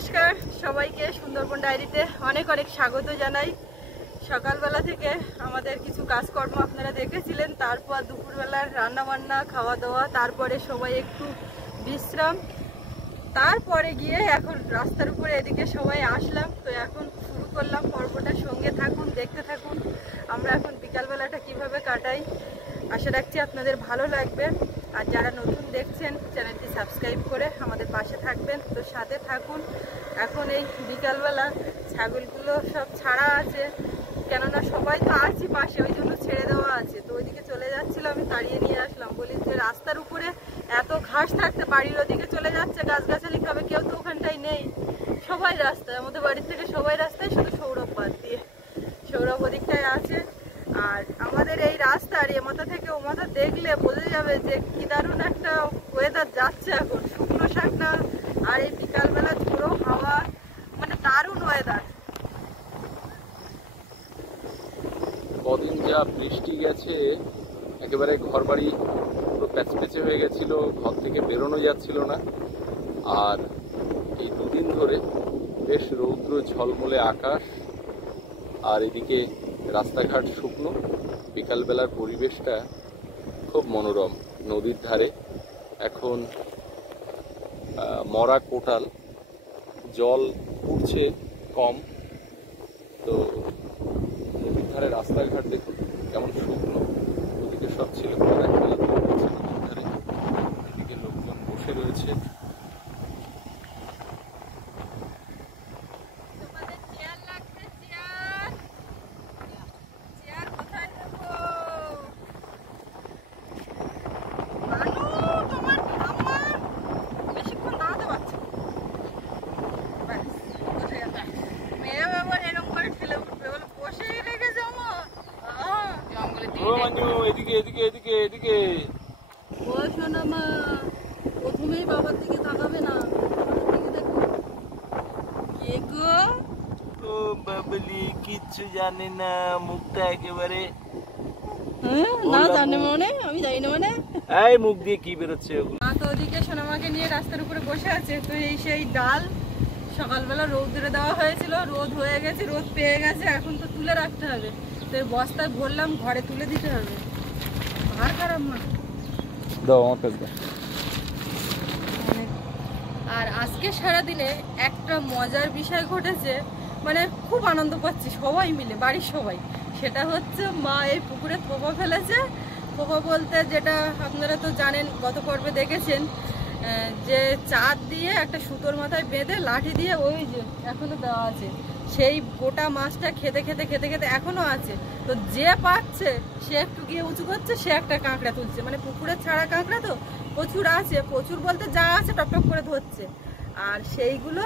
নমস্কার সবাইকে সুন্দরবন ডায়েরিতে অনেক অনেক স্বাগত জানাই। সকালবেলা থেকে আমাদের কিছু কাজকর্ম আপনারা দেখেছিলেন, তারপর দুপুরবেলার রান্না বান্না খাওয়া দাওয়া, তারপরে সবাই একটু বিশ্রাম, তারপরে গিয়ে এখন রাস্তার উপরে এদিকে সবাই আসলাম। তো এখন শুরু করলাম পর্বটার, সঙ্গে থাকুন, দেখতে থাকুন আমরা এখন বিকালবেলাটা কিভাবে কাটাই। আশা রাখছি আপনাদের ভালো লাগবে। আর যারা নতুন দেখছেন চ্যানেলটি সাবস্ক্রাইব করে আমাদের পাশে থাকবেন, তো সাথে থাকুন। এখন এই বিকালবেলা ছাগলগুলো সব ছাড়া আছে, কেননা সবাই তো আছি পাশে, ওই জন্য ছেড়ে দেওয়া আছে। তো ওইদিকে চলে যাচ্ছিল, আমি তাড়িয়ে নিয়ে আসলাম, বলি যে রাস্তার উপরে এত ঘাস থাকতে বাড়ির ওদিকে চলে যাচ্ছে, গাছগাছালি খাবে, কেউ তো ওখানটায় নেই, সবাই রাস্তায়, আমাদের বাড়ির থেকে সবাই রাস্তায়, শুধু সৌরভ বাদ দিয়ে। সৌরভ ওদিকটায় আছে। আর আমাদের এই রাস্তার এ মাথা থেকে ও মাথা দেখলে বোঝা যাবে যে কি দারুণ একটা ওয়েদার যাচ্ছে এখন, শুকনো শাক না, আর এই বিকালবেলা ঝোড়ো হাওয়া, মানে দারুণ ওয়েদার। কদিন যা বৃষ্টি গেছে, একেবারে ঘর বাড়ি পুরো প্যাচপ্যাচে হয়ে গেছিল, ঘর থেকে বেরোনো যাচ্ছিল না। আর এই দুদিন ধরে বেশ রৌদ্র ঝলমলে আকাশ, আর এদিকে রাস্তাঘাট শুকনো, বিকালবেলার পরিবেশটা খুব মনোরম। নদীর ধারে এখন মরা কোটাল, জল উঠছে কম, তো নদীর ধারে রাস্তাঘাট দেখুন কেমন শুকনো। ওদিকে সব ছেলেমেয়েরা খেলাধুলা করছে নদীর ধারে, এদিকে লোকজন বসে রয়েছে। এদিকে এদিকে এদিকে এদিকে বসো না মা, প্রথমেই বাবার দিকে তাকাবে না, কে গো? ও বাবলি, কিচ্ছু জানে না, মুখটা একেবারে না জানে মানে, আমি জানি না মানে। এই মুখ দিয়ে কি বেরোচ্ছে ওগুলো? মা তো ওদিকে সোনামাকে নিয়ে রাস্তার উপরে বসে আছে। তো এই সেই ডাল সকালবেলা রোদ্রে দেওয়া হয়েছিল, রোদ হয়ে গেছে, রোদ পেয়ে গেছে, এখন তো তুলে রাখতে হবে। তো এই বস্তায় ভরলাম, ঘরে তুলে দিতে হবে। আর খারাপ মা দাও আমার কাছে দাও। আর আজকে সারাদিনে একটা মজার বিষয় ঘটেছে, মানে খুব আনন্দ পাচ্ছি সবাই মিলে, বাড়ির সবাই। সেটা হচ্ছে মা এই পুকুরে থোপা ফেলেছে। থোপা বলতে যেটা আপনারা তো জানেন, গত পর্বে দেখেছেন, যে চার দিয়ে একটা সুতোর মাথায় বেঁধে লাঠি দিয়ে, ওই যে এখনো দেওয়া আছে, সেই গোটা মাছটা খেতে খেতে খেতে খেতে এখনো আছে। তো যে পাচ্ছে সে একটু গিয়ে উঁচু করছে, সে একটা কাঁকড়া তুলছে, মানে পুকুরে ছাড়া কাঁকড়া তো প্রচুর আছে, প্রচুর বলতে যা আছে টপটপ করে ধরছে। আর সেইগুলো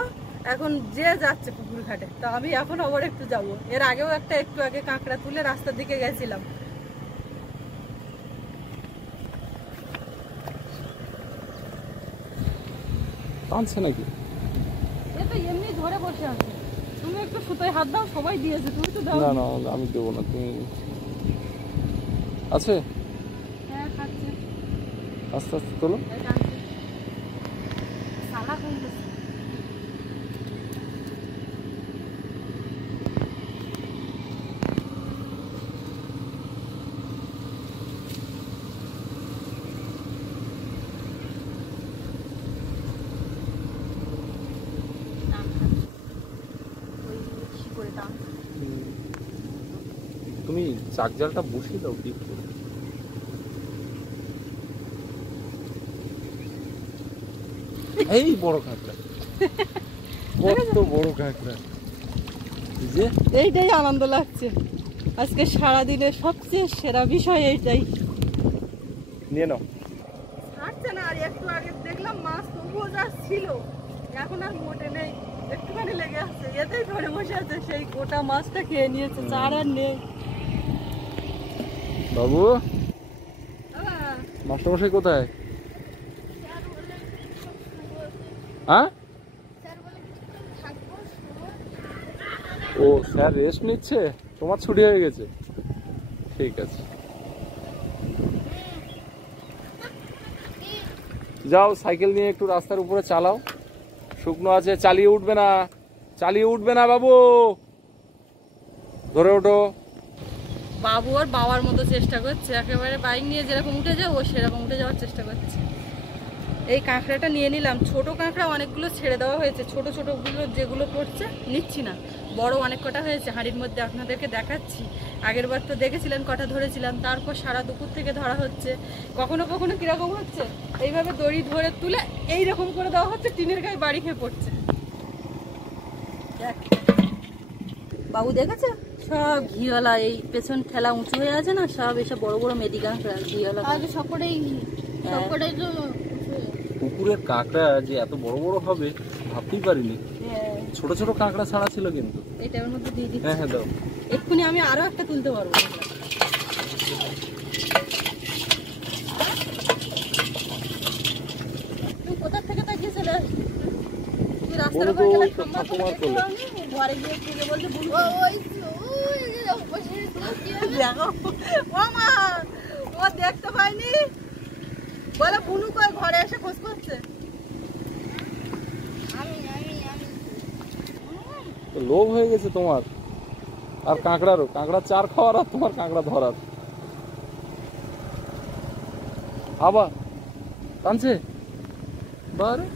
এখন যে যাচ্ছে পুকুর ঘাটে। তো আমি এখন আবার একটু যাব, এর আগেও একটু আগে কাঁকড়া তুলে রাস্তার দিকে গেছিলাম। টানছে নাকি? এ তো এমনি ধরে বসে আছে, তুমি একটু সুতোয় হাত দাও, সবাই দিয়েছে, তুমি তো দাও। না না, আমি দেবো না, তুমি আছে। হ্যাঁ খাচ্ছে, আস্তে আস্তে তোলো। সালা হয়ে গেছে। তুমি চাকজালটা বসিয়ে দাও ডিপ করে। এই বড় কাঁকড়া, কত বড় কাঁকড়া! এইটাই আনন্দ লাগছে আজকে সারাদিনের সবচেয়ে সেরা বিষয় এইটাই। নিয়ে নাও। ছাড়ছে না, আর একটু আগে দেখলাম মাছ তবুও যা ছিল, এখন আর মোটে নেই, একটুখানি লেগে আছে, এতেই ধরে বসে আছে, সেই গোটা মাছটা খেয়ে নিয়েছে, চার আর নেই। বাবু, মাস্টারমশাই কোথায়? হ্যাঁ, ও স্যার রেস্ট নিচ্ছে, তোমার ছুটি হয়ে গেছে, ঠিক আছে। যাও সাইকেল নিয়ে একটু রাস্তার উপরে চালাও, শুকনো আছে, চালিয়ে উঠবে না, চালিয়ে উঠবে না বাবু, ধরে ওঠো। বাবু ওর বাবার মতো চেষ্টা করছে, একেবারে বাইক নিয়ে যেরকম উঠে যায় ও সেরকম উঠে যাওয়ার চেষ্টা করছে। এই কাঁকড়াটা নিয়ে নিলাম, ছোট কাঁকড়া অনেকগুলো ছেড়ে দেওয়া হয়েছে, ছোট ছোটগুলো যেগুলো পড়ছে নিচ্ছি না, বড় অনেক কটা হয়েছে হাঁড়ির মধ্যে, আপনাদেরকে দেখাচ্ছি। আগের বার তো দেখেছিলেন কটা ধরেছিলাম, তারপর সারা দুপুর থেকে ধরা হচ্ছে। কখনো কখনো কিরকম হচ্ছে, এইভাবে দড়ি ধরে তুলে এইরকম করে দেওয়া হচ্ছে, টিনের গায়ে বাড়ি খেয়ে পড়ছে। বাবু দেখেছে সব ঘিওয়ালা, এই পেছন ঠেলা উঁচু হয়ে আছে না, সব এসব বড় বড় মেডিকেল ঘিওয়ালা সবকটাই তো। পুকুরের কাঁকড়া যে এত বড় বড় হবে ভাবতেই পারিনি। ছোট ছোট কাঁকড়া ছাড়া ছিল কিন্তু। এটার মধ্যে দিয়ে দিচ্ছি। হ্যাঁ হ্যাঁ দাও। এক্ষুনি আমি আরো একটা তুলতে পারবো। তুই কোথা থেকে তাকিয়ে চলে আসবি? তুই রাস্তার উপর গেলে খাম্বা করে দেখতে পাওনি? ঘরে গিয়ে খুঁজে বলছে দেখো ও মা, ও দেখতে পাইনি বলে বুনু কই, ঘরে এসে খোঁজ করছে। লোভ হয়ে গেছে তোমার, আর কাঁকড়ারও, কাঁকড়া চার খাওয়ার আর তোমার কাঁকড়া ধরার। আবার টানছে বারে।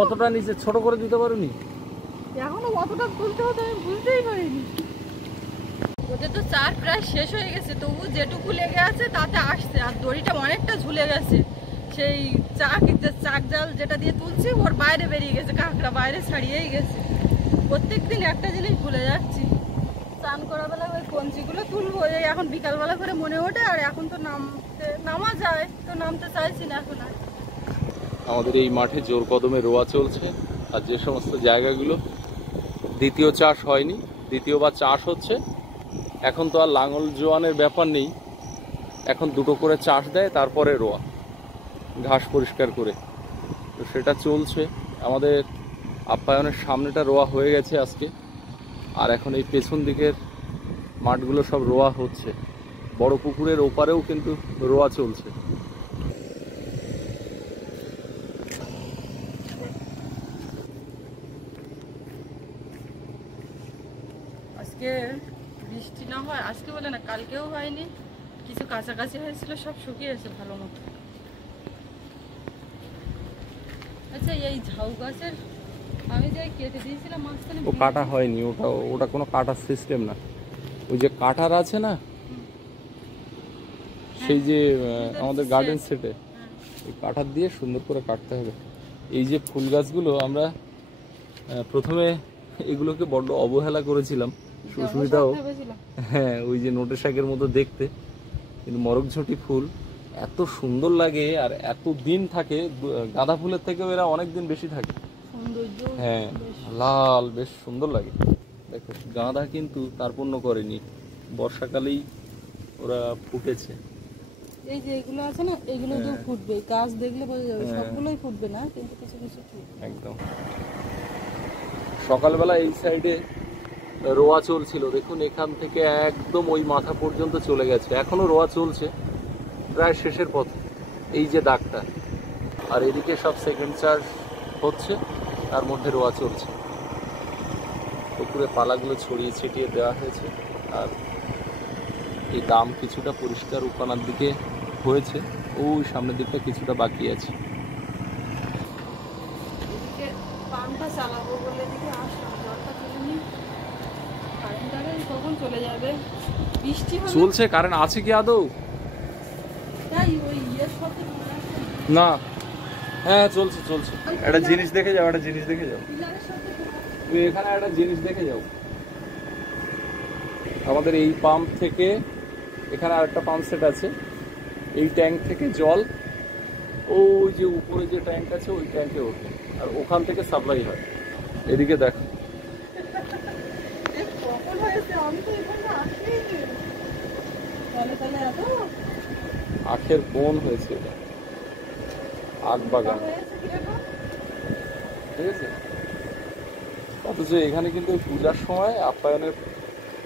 কতটা নিচে ছোট করে দিতে পারোনি? এখনো অতটা তুলতে হতো আমি বুঝতেই পারিনি। ওদের তো চার প্রায় শেষ হয়ে গেছে, তবু যেটুকু লেগে আছে তাতে আসছে, আর দড়িটা অনেকটা ঝুলে গেছে। সেই চাক জাল যেটা দিয়ে তুলছি ওর বাইরে বেরিয়ে গেছে, কাঁকড়া বাইরে ছাড়িয়েই গেছে। প্রত্যেকদিন একটা জিনিস ভুলে যাচ্ছি, স্নান করার বেলা ওই কঞ্চিগুলো তুলবো, এই এখন বিকালবেলা করে মনে ওঠে, আর এখন তো নামা যায় তো নামতে চাইছি না এখন আর। আমাদের এই মাঠে জোর কদমে রোয়া চলছে, আর যে সমস্ত জায়গাগুলো দ্বিতীয় চাষ হয়নি, দ্বিতীয়বার চাষ হচ্ছে, এখন তো আর লাঙল জোয়ানের ব্যাপার নেই, এখন দুটো করে চাষ দেয় তারপরে রোয়া, ঘাস পরিষ্কার করে। তো সেটা চলছে। আমাদের আপ্যায়নের সামনেটা রোয়া হয়ে গেছে আজকে, আর এখন এই পেছন দিকের মাঠগুলো সব রোয়া হচ্ছে। বড় পুকুরের ওপারেও কিন্তু রোয়া চলছে। আজকে বৃষ্টি না হয়, আজকে বলে না কালকেও হয়নি, কিছু কাছাকাছি হয়েছিল, সব শুকিয়েছে ভালো মতো। আচ্ছা এই ঝাউ গাছের আমি যে কেটে দিয়েছিলাম মাঝখানে, ও কাটা হয়নি, ওটা কোনো কাটার সিস্টেম না। ওই যে কাটার আছে না, সেই যে আমাদের গার্ডেন সেটে ওই কাটার দিয়ে সুন্দর করে কাটতে হবে। এই যে ফুল গাছগুলো আমরা প্রথমে এগুলোকে বড্ড অবহেলা করেছিলাম, সুবিধাও, হ্যাঁ ওই যে নোটে শাকের মতো দেখতে, কিন্তু মরকঝটি ফুল এত সুন্দর লাগে আর এত দিন থাকে, গাঁদা ফুলের থেকেও এরা অনেক দিন বেশি থাকে। হ্যাঁ লাল, বেশ সুন্দর লাগে। দেখো গাঁদা কিন্তু তারপণ্য করেনি, বর্ষাকালেই ওরা ফুটেছে। এই যে এগুলো আছে না, এগুলো তো ফুটবে, গাছ দেখলে বোঝা যাবে সবগুলোই ফুটবে না, কিন্তু কিছু কিছু ফুটবে একদম। সকালবেলা এই সাইডে রোয়া চলছিল, দেখুন এখান থেকে একদম ওই মাথা পর্যন্ত চলে গেছে, এখনো রোয়া চলছে, প্রায় শেষের পথে। এই যে দাগটা, আর এদিকে সব সেকেন্ড চার্জ হচ্ছে, তার মধ্যে রোয়া চলছে। পুকুরে পালাগুলো ছড়িয়ে ছিটিয়ে দেওয়া হয়েছে, আর এই দাম কিছুটা পরিষ্কার উপানার দিকে হয়েছে, ওই সামনের দিকটা কিছুটা বাকি আছে। পাম্পটা চালাবো বলে দিকে আসলাম, জলটা তুলে নি, কারেন্টটা কখন চলে যাবে, বৃষ্টি চলছে। কারেন্ট আছে কি আদৌ? তাই ওই ইয়ের সাথে না, হ্যাঁ চলছে চলছে। একটা জিনিস দেখে যাও, একটা জিনিস দেখে যাও, তুমি এখানে একটা জিনিস দেখে যাও। আমাদের এই পাম্প থেকে এখানে আরেকটা পাম্প সেট আছে, এই ট্যাঙ্ক থেকে জল ওই যে উপরে যে ট্যাঙ্ক আছে ওই ট্যাঙ্কে ওঠে, আর ওখান থেকে সাপ্লাই হয়। এদিকে দেখো, আখের বন হয়েছে এটা। আখ বাগান, ঠিক আছে। অথচ এখানে কিন্তু পূজার সময়, আপ্যায়নের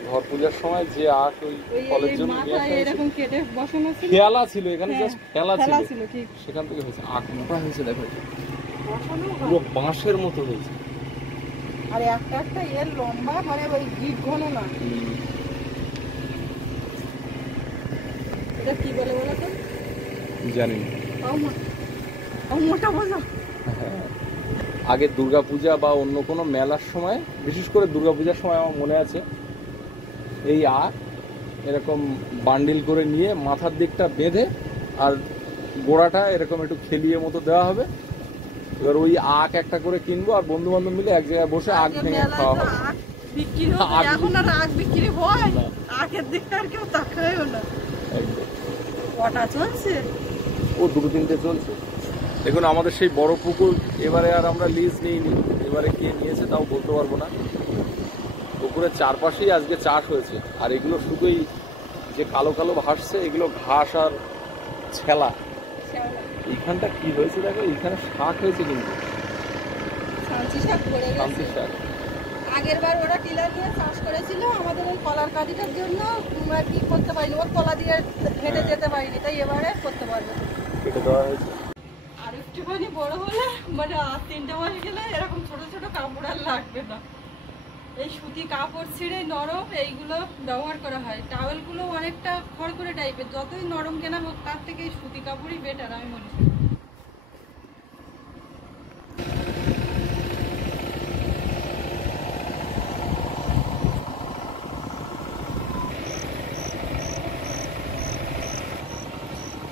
ঘর পূজার সময় যে আখ ওই ফলের জন্য নিয়ে আসা এরকম কেটে বসানো ছিল, খেলা ছিল এখানে, হ্যাঁ, জাস্ট খেলা খেলা ছিল, ছিল ঠিক। সেখান থেকে হয়েছে। আখ মোটা হয়েছে দেখো, বসানো হয়। পুরো বাঁশের মতো হয়েছে। আর একটা একটা এর লম্বা, মানে ওই গিট ঘন না। এটা কি বলে বলো তো? জানি না। মোটা বোঝা। আগে দুর্গাপূজা বা অন্য কোনো মেলার সময়, বিশেষ করে দুর্গাপূজার সময় আমার মনে আছে, এই আখ এরকম বান্ডিল করে নিয়ে মাথার দিকটা বেঁধে আর গোড়াটা এরকম একটু খেলিয়ে মতো দেওয়া হবে। এবার ওই আখ একটা করে কিনবো আর বন্ধু বান্ধব মিলে এক জায়গায় বসে আখ ভেঙে খাওয়া হবে। বিক্রি হতো, এখন আর আখ বিক্রি হয়? আখের দিকে আর কেউ তাকায়ও না। কটা চলছে? ও 2-3টে চলছে। দেখুন আমাদের সেই বড় পুকুর এবারে আর আমরা লিজ নিইনি, এবারে কে নিয়েছে তাও বলতে পারবো না। পুকুরের চারপাশেই আজকে চাষ হয়েছে, আর এগুলো শুধুই যে কালো কালো ভাসছে এগুলো ঘাস আর ছেলা। এইখানটা কি হয়েছে দেখো, এইখানে শাক হয়েছে, কিন্তু শান্তি শাক পড়ে গেছে। শান্তি শাক। আগের বার ওরা টিলার নিয়ে চাষ করেছিল আমাদের ওই কলার কাঠিটার জন্য, আর কি করতে পারিনি, ওর তলা দিয়ে হেঁটে যেতে পারিনি, তাই এবারে করতে পারবে। কেটে দেওয়া হয়েছে। আর একটুখানি বড় হলে, মানে আর 3টে মাস গেলে এরকম ছোট ছোট কাপড় আর লাগবে না। এই সুতি কাপড় ছিঁড়ে নরম এইগুলো ব্যবহার করা হয়। টাওয়েলগুলো অনেকটা খড়খড়ে টাইপের, যতই নরম কেনা হোক তার থেকে এই সুতি কাপড়ই বেটার আমি মনে করি।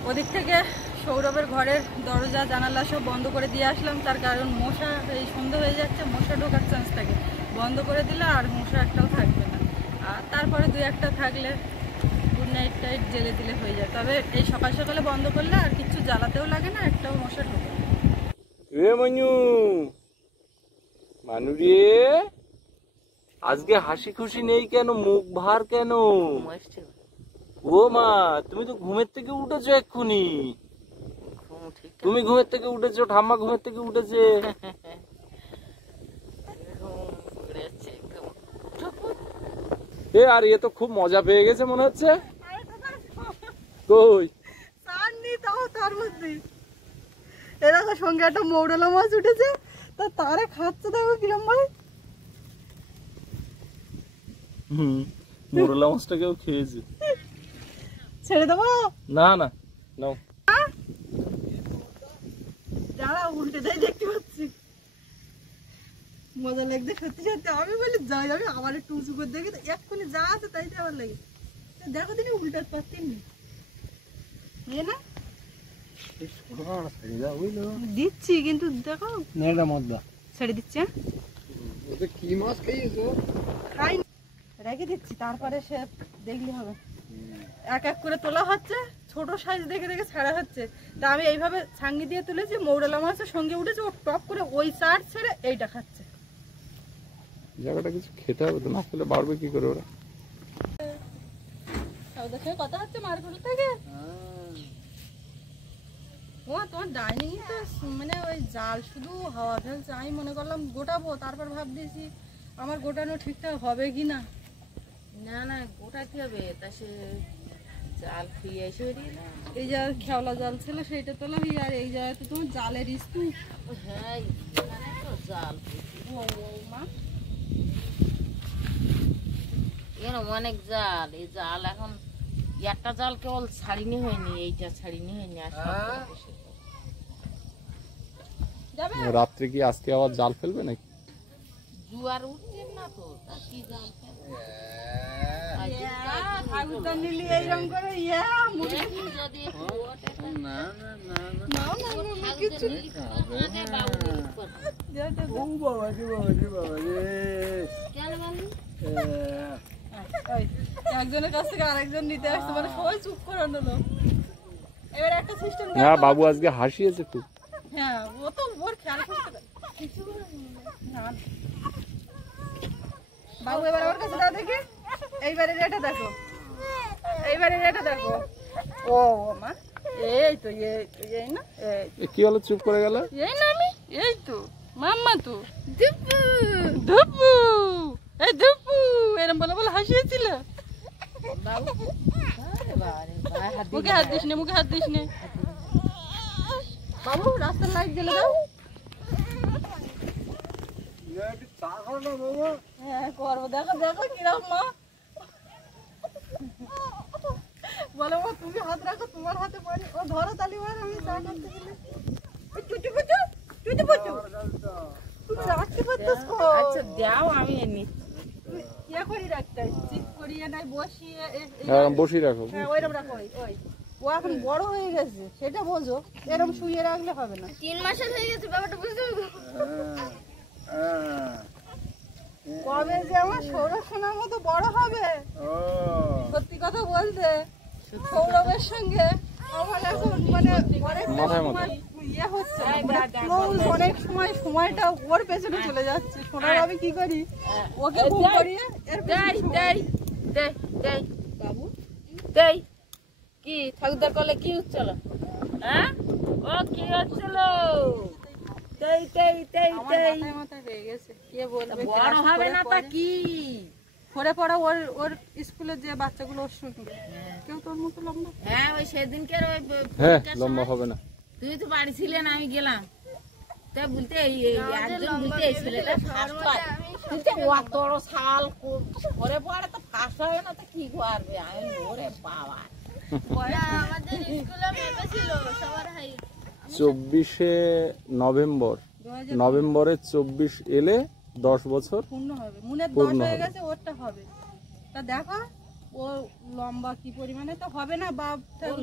ওদিক থেকে সৌরভের ঘরের দরজা জানালা সব বন্ধ করে দিয়ে আসলাম, তার কারণ মশা, এই সন্ধ্যা হয়ে যাচ্ছে, মশা ঢোকার চান্স থাকে। বন্ধ করে দিলে আর মশা একটাও থাকবে না। আর তারপরে 2-1টা থাকলে গুড নাইট টাইট জেলে দিলে হয়ে যায়। তবে এই সকাল সকালে বন্ধ করলে আর কিছু জ্বালাতেও লাগে না, একটাও মশা ঢোকে না। রে মনু, মানু রে, আজকে হাসি খুশি নেই কেন, মুখ ভার কেন? ও মা, তুমি তো ঘুমের থেকে উঠেছো এক্ষুনি। তুমি ঘুমের থেকে উঠেছো, ঠাম্মা ঘুমের থেকে উঠেছে। এ আর এ তো খুব মজা পেয়ে গেছে মনে হচ্ছে। কই তার মধ্যে এরকম সঙ্গে একটা মৌরলা মাছ উঠেছে, তা তারে খাচ্ছে, দেখো কিরম ভাই। মোরলা মাছটাকেও খেয়েছে। ছেড়ে দেবো? না না, নাও। যারা উল্টে দেয় দেখতে পাচ্ছি, মজা লাগছে সত্যি সত্যি। আমি বলি যাই, আমি আবার একটু উঁচু করে দেখি, এক্ষুনি যা আছে তাই আবার লাগে। দেখো তিনি উল্টাতে পারতেন না, দিচ্ছি কিন্তু দেখো ছেড়ে দিচ্ছে। কি মাছ খাইয়েছো? খাই রেখে দিচ্ছি, তারপরে সে দেখলে হবে। এক এক করে তোলা হচ্ছে, ছোট সাইজ দেখে দেখে ছাড়া হচ্ছে। তা আমি এইভাবে ছাঙ্গি দিয়ে তুলেছি, মৌরলা মাছের সঙ্গে উঠেছে, ও টপ করে ওই চার ছেড়ে এইটা খাচ্ছে। জায়গাটা কিছু খেতে হবে তো, না খেলে বাড়বে কি করে ওরা? কথা হচ্ছে মারঘর থেকে। ও তোমার ডাইনিং তো মানে ওই জাল শুধু হাওয়া ফেলছে, আমি মনে করলাম গোটাবো, তারপর ভাবতেছি আমার গোটানো ঠিকঠাক হবে কি না। না না, গোটাতে হবে, তা সে জাল খুঁয়ে এসে এই যে খেওলা জাল ছিল সেইটা তোলা, আর এই জায়গাতে তোমার জালের স্তূপ। হ্যাঁ, এখানে তো জাল মা এখানে অনেক জাল। এই জাল এখন একটা জাল কেবল ছাড়িনি হয়নি, এইটা ছাড়িনি হয়নি। আর রাত্রে কি আজকে আবার জাল ফেলবে নাকি? জুয়ার উঠছে না তো, তা কি জাল ফেলবে? এইরকম করে যদি একটু ওঠে তা কেন বলি? একজনের কাছ থেকে আরেকজন নিতে আসছে, মানে সবাই চুপ করে নিলো। এবার একটা সিস্টেম, হ্যাঁ বাবু আজকে হাসিয়েছে খুব। হ্যাঁ ও তো ওর খেয়াল করতে বাবু। এবার ওর কাছে দাও দেখি, এইবারে এটা দেখো, এইবারে এটা দেখো। ও মা এই তো এই না কি হলো, চুপ করে গেল? এই না আমি, এই তো মাম্মা তো দুপু দুপু, এই দুপু এরম বলে বলে হাসিয়েছিল। মুখে হাত দিস নে, মুখে হাত দিস নে বাবু, রাস্তার লাইট জ্বেলে দাও। হ্যাঁ করবো, দেখো দেখো কিরকম মা। বলো মা তুমি হাত রাখো, তোমার হাতে পড়ে। ও ধরো তালি মার, আমি চা করতে গেলে চুটি পুচু চুটি পুচু তুমি রাখতে পারতো। আচ্ছা দাও, আমি নিচ্ছি। ইয়ে করি রাখতে, চিপ করিয়ে নাই বসিয়ে বসিয়ে রাখো। হ্যাঁ ওইরকম রাখো। ওই ও এখন বড় হয়ে গেছে, সেটা বোঝো। এরকম শুয়ে রাখলে হবে না। 3 মাসের হয়ে গেছে ব্যাপারটা, বুঝতে পারছো? কবে যে আমার সৌরসেনার মতো বড় হবে, সত্যি কথা বলতে সৌরভের সঙ্গে আমার এখন মানে অনেকটা সময় ইয়ে হচ্ছে, অনেক সময়টা ওর পেছনে চলে যাচ্ছে। সোনার আমি কি করি, ওকে ঘুম করিয়ে এর বাবু দেই কি ঠাকুরদার কলে কি হচ্ছিল? হ্যাঁ ও কি হচ্ছিল? মাথায় হয়ে গেছে, কে বলবে বড় হবে না তা কি? পরে পড়া ওর স্কুলের যে বাচ্চাগুলো ওর সঙ্গে কেউ তোর মতো লম্বা। হ্যাঁ ওই সেদিনকে ওই হ্যাঁ লম্বা হবে না। তুই তো বাড়ি ছিলে না, আমি গেলাম তা বলতে একজন বলতে এই ছেলেটা ফার্স্ট হয়, বলতে অত বড় শাল পরে পড়ে তো ফার্স্ট হবে না তো কি করবে? আমি ওরে বাবা, আমাদের স্কুলে মেপে ছিল সবার হাইট 24শে নভেম্বর, নভেম্বরে 24 এলে 10 বছর পূর্ণ হবে। মুনের 10 হয়ে গেছে, ওরটা হবে। তা দেখো ও লম্বা কি পরিমাণে তো হবে না। বাপ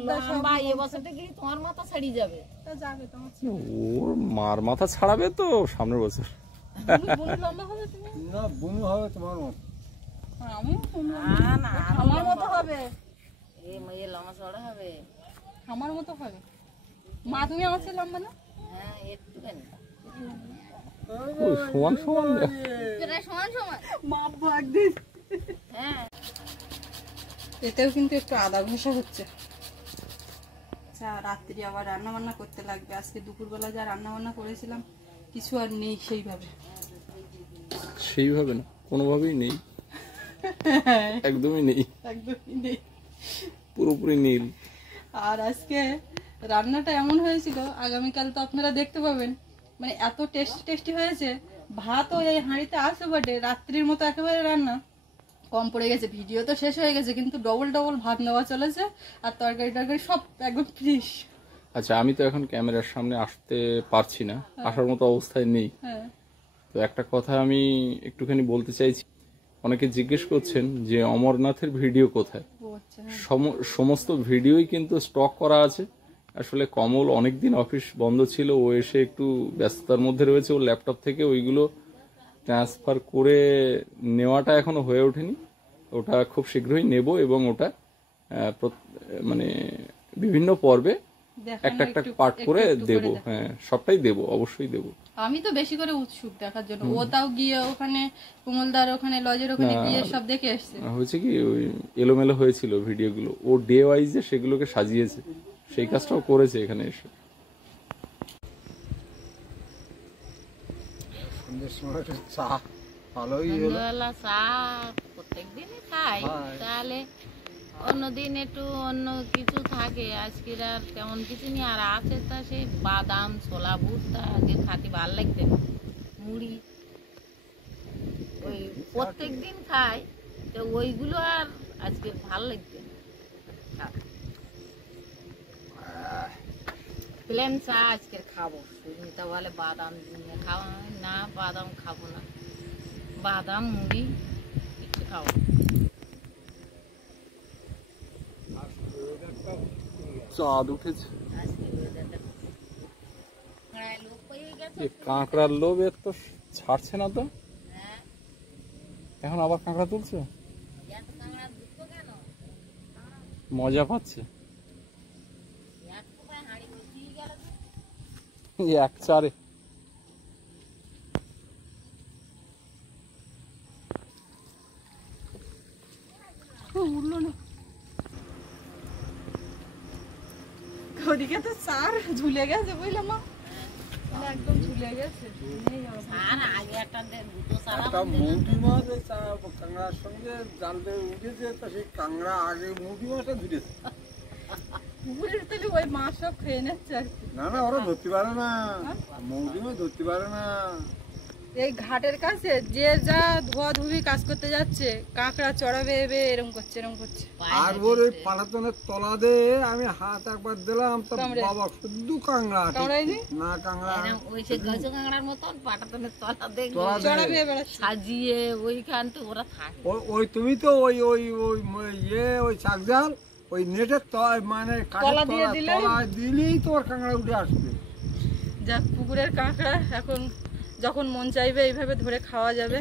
লম্বা এ বছরটা কি তোমার মাথা ছাড়িয়ে যাবে? তা যাবে তোমার ওর মার মাথা ছাড়াবে তো সামনের বছর। বুনু লম্বা হবে তুমি না, বুনু হবে তোমার মতো। আমি না আমার মতো হবে, এই মেয়ে লম্বা চড়া হবে, আমার মতো হবে। মা তুমি আমার চেয়ে লম্বা না? হ্যাঁ একটুখানি ওই সমান সমান প্রায় সমান সমান। মা ভাগ দিস। হ্যাঁ এতেও কিন্তু একটু আদা ঘষা হচ্ছে। আচ্ছা রাত্রি আবার রান্না বান্না করতে লাগবে। আজকে দুপুরবেলা যা রান্না বান্না করেছিলাম কিছু আর নেই সেইভাবে। সেইভাবে না, কোনোভাবেই নেই, একদমই নেই, একদমই নেই, পুরোপুরি নীল। আর আজকে রান্নাটা এমন হয়েছিল, আগামীকাল তো আপনারা দেখতে পাবেন, মানে এত টেস্টি হয়েছে। ভাতও এই হাঁড়িতে আছে বটে, রাত্রির মতো একেবারে রান্না কম পড়ে গেছে। ভিডিও তো শেষ হয়ে গেছে, কিন্তু ডবল ভাত নেওয়া চলেছে, আর তরকারি সব একদম ফ্রেশ। আচ্ছা আমি তো এখন ক্যামেরার সামনে আসতে পারছি না, আসার মতো অবস্থায় নেই। হ্যাঁ তো একটা কথা আমি একটুখানি বলতে চাইছি। অনেকে জিজ্ঞেস করছেন যে অমরনাথের ভিডিও কোথায়। ও আচ্ছা, সমস্ত ভিডিওই কিন্তু স্টক করা আছে। আসলে কমল অনেকদিন অফিস বন্ধ ছিল, ও এসে একটু ব্যস্ততার মধ্যে রয়েছে, ওর ল্যাপটপ থেকে ওইগুলো ট্রান্সফার করে নেওয়াটা এখনো হয়ে ওঠেনি। ওটা খুব শীঘ্রই নেব এবং ওটা মানে বিভিন্ন পর্বে একটা একটা পার্ট করে দেব। হ্যাঁ সবটাই দেব, অবশ্যই দেব। আমি তো বেশি করে উৎসুক দেখার জন্য। ও তাও গিয়ে ওখানে কুমলদার ওখানে লজের ওখানে গিয়ে সব দেখে এসছে। হয়েছে কি ওই এলোমেলো হয়েছিল ভিডিওগুলো, ও ডে ওয়াইজে সেগুলোকে সাজিয়েছে, সেই কাজটাও করেছে এখানে এসে। সন্ধ্যের সময় একটু চা ভালোই হলো। সন্ধ্যাবেলা চা প্রত্যেকদিনই খাই, তাহলে অন্যদিন একটু অন্য কিছু থাকে। আজকে আর তেমন কিছু নেই। আর আছে তা সেই বাদাম ছোলা বুট, তা আগে খাতে ভালো লাগবে না, মুড়ি ওই প্রত্যেকদিন খাই, তো ওইগুলো আর আজকে ভালো লাগবে না। প্লেন চা আজকে খাবো। সুস্মিতা বলে বাদাম দিয়ে খাওয়া, না বাদাম খাবো না, বাদাম মুড়ি কিছু খাবো। চাঁদ উঠেছে, আজকে ওয়েদারটা প্রায় লোক হয়ে গেছে। কাঁকড়ার লোভ এর তো ছাড়ছে না তো, হ্যাঁ এখন আবার কাঁকড়া তুলছে, এত কাঁকড়া দুটো কেন? মজা পাচ্ছে। এক সময় হাঁড়ি বসিয়ে গেল এক চারে উঠলো না। ওদিকে তো চার ঝুলে গেছে বুঝলাম মা, মানে একদম ঝুলে গেছে। নেই আর। আর আগে একটা দুটো সারা একটা মৌটি মাছ ওই কাঁকড়ার সঙ্গে জাল দিয়ে উঠেছে, তা সেই কাঁকড়া আগে মৌটি মাছটা ধরেছে। পুকুরের তাহলে ওই মাছ সব খেয়ে নিচ্ছে আর কি। না না, ওরা ধরতে পারে না, মৌটি মাছ ধরতে পারে না। এই ঘাটের কাছে যে যা ধোয়া ধুবি কাজ করতে যাচ্ছে, কাঁকড়া চড়াবে এবে এরকম করছে এরকম করছে। আর ওর ওই পাটাতনের তলা দিয়ে আমি হাত একবার দিলাম, তো কামড়ে? বাবা শুধু কাঁকড়া। কামড়ায়নি? না কাঁকড়া এরকম ওই সে গাছ কাঁকড়ার মতন পাটাতনের তলা দেখে তলা দিয়ে। চড়াবে বেড়াচ্ছে। সাজিয়ে ওইখান তো ওরা থাকে। ওই তুমি তো ওই ওই ওই ওই চাকজাল ওই নেটের মানে কাঠের তলা দিয়ে দিলেই? তলা দিলেই তোমার কাঁকড়া উঠে আসবে। যাক, পুকুরের কাঁকড়া এখন যখন মন চাইবে এইভাবে ধরে খাওয়া যাবে।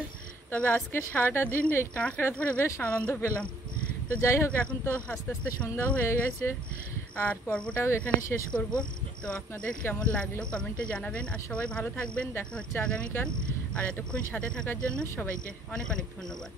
তবে আজকে সারাটা দিন এই কাঁকড়া ধরে বেশ আনন্দ পেলাম। তো যাই হোক, এখন তো আস্তে আস্তে সন্ধ্যাও হয়ে গেছে, আর পর্বটাও এখানে শেষ করব। তো আপনাদের কেমন লাগলো কমেন্টে জানাবেন, আর সবাই ভালো থাকবেন। দেখা হচ্ছে আগামীকাল। আর এতক্ষণ সাথে থাকার জন্য সবাইকে অনেক অনেক ধন্যবাদ।